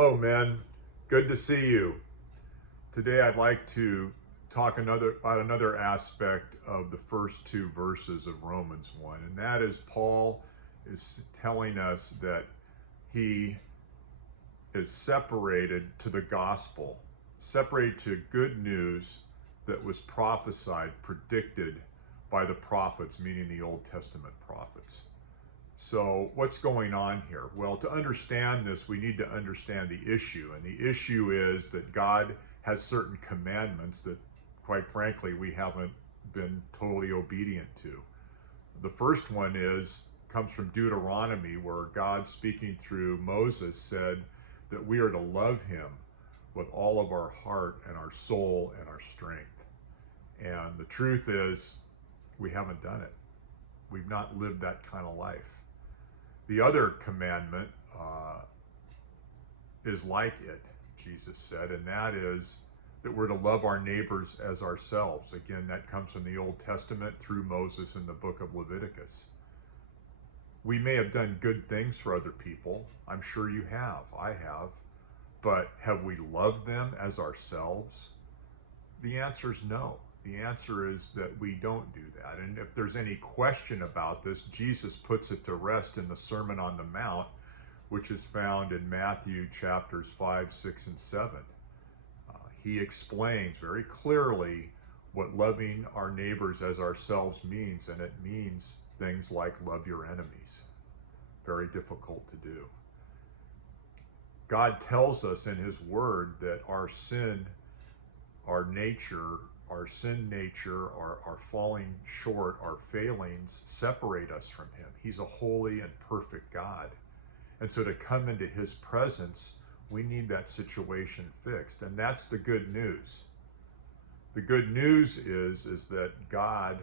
Hello, men. Good to see you. Today I'd like to talk about another aspect of the first two verses of Romans 1, and that is Paul is telling us that he is separated to the gospel, separated to good news that was prophesied, predicted by the prophets, meaning the Old Testament prophets. So what's going on here? Well, to understand this, we need to understand the issue. And the issue is that God has certain commandments that, quite frankly, we haven't been totally obedient to. The first one comes from Deuteronomy, where God, speaking through Moses, said that we are to love him with all of our heart and our soul and our strength. And the truth is, we haven't done it. We've not lived that kind of life. The other commandment is like it, Jesus said, and that is that we're to love our neighbors as ourselves. Again, that comes from the Old Testament through Moses in the book of Leviticus. We may have done good things for other people. I'm sure you have. I have. But have we loved them as ourselves? The answer is no. The answer is that we don't do that. And if there's any question about this, Jesus puts it to rest in the Sermon on the Mount, which is found in Matthew chapters 5, 6, and 7. He explains very clearly what loving our neighbors as ourselves means, and it means things like love your enemies. Very difficult to do. God tells us in his word that our sin, our sin nature, our falling short, our failings separate us from him. He's a holy and perfect God. And so to come into his presence, we need that situation fixed. And that's the good news. The good news is that God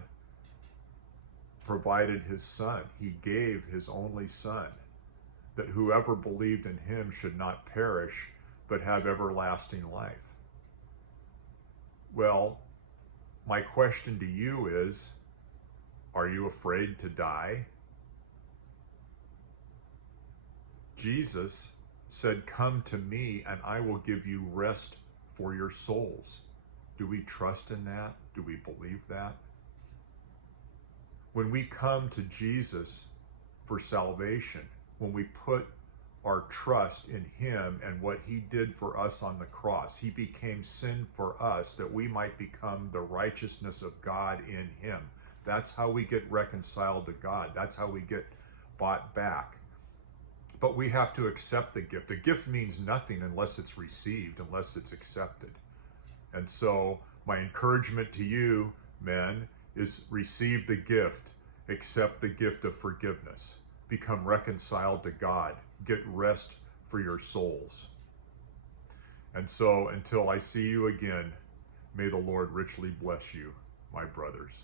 provided his son. He gave his only son, that whoever believed in him should not perish, but have everlasting life. Well, my question to you is, are you afraid to die? Jesus said, "Come to me and I will give you rest for your souls." Do we trust in that? Do we believe that? When we come to Jesus for salvation, when we put our trust in him and what he did for us on the cross, he became sin for us that we might become the righteousness of God in him. That's how we get reconciled to God. That's how we get bought back. But we have to accept the gift. A gift means nothing unless it's received, unless it's accepted. And so my encouragement to you, men, is receive the gift, accept the gift of forgiveness, become reconciled to God, get rest for your souls. And so until I see you again, may the Lord richly bless you, my brothers.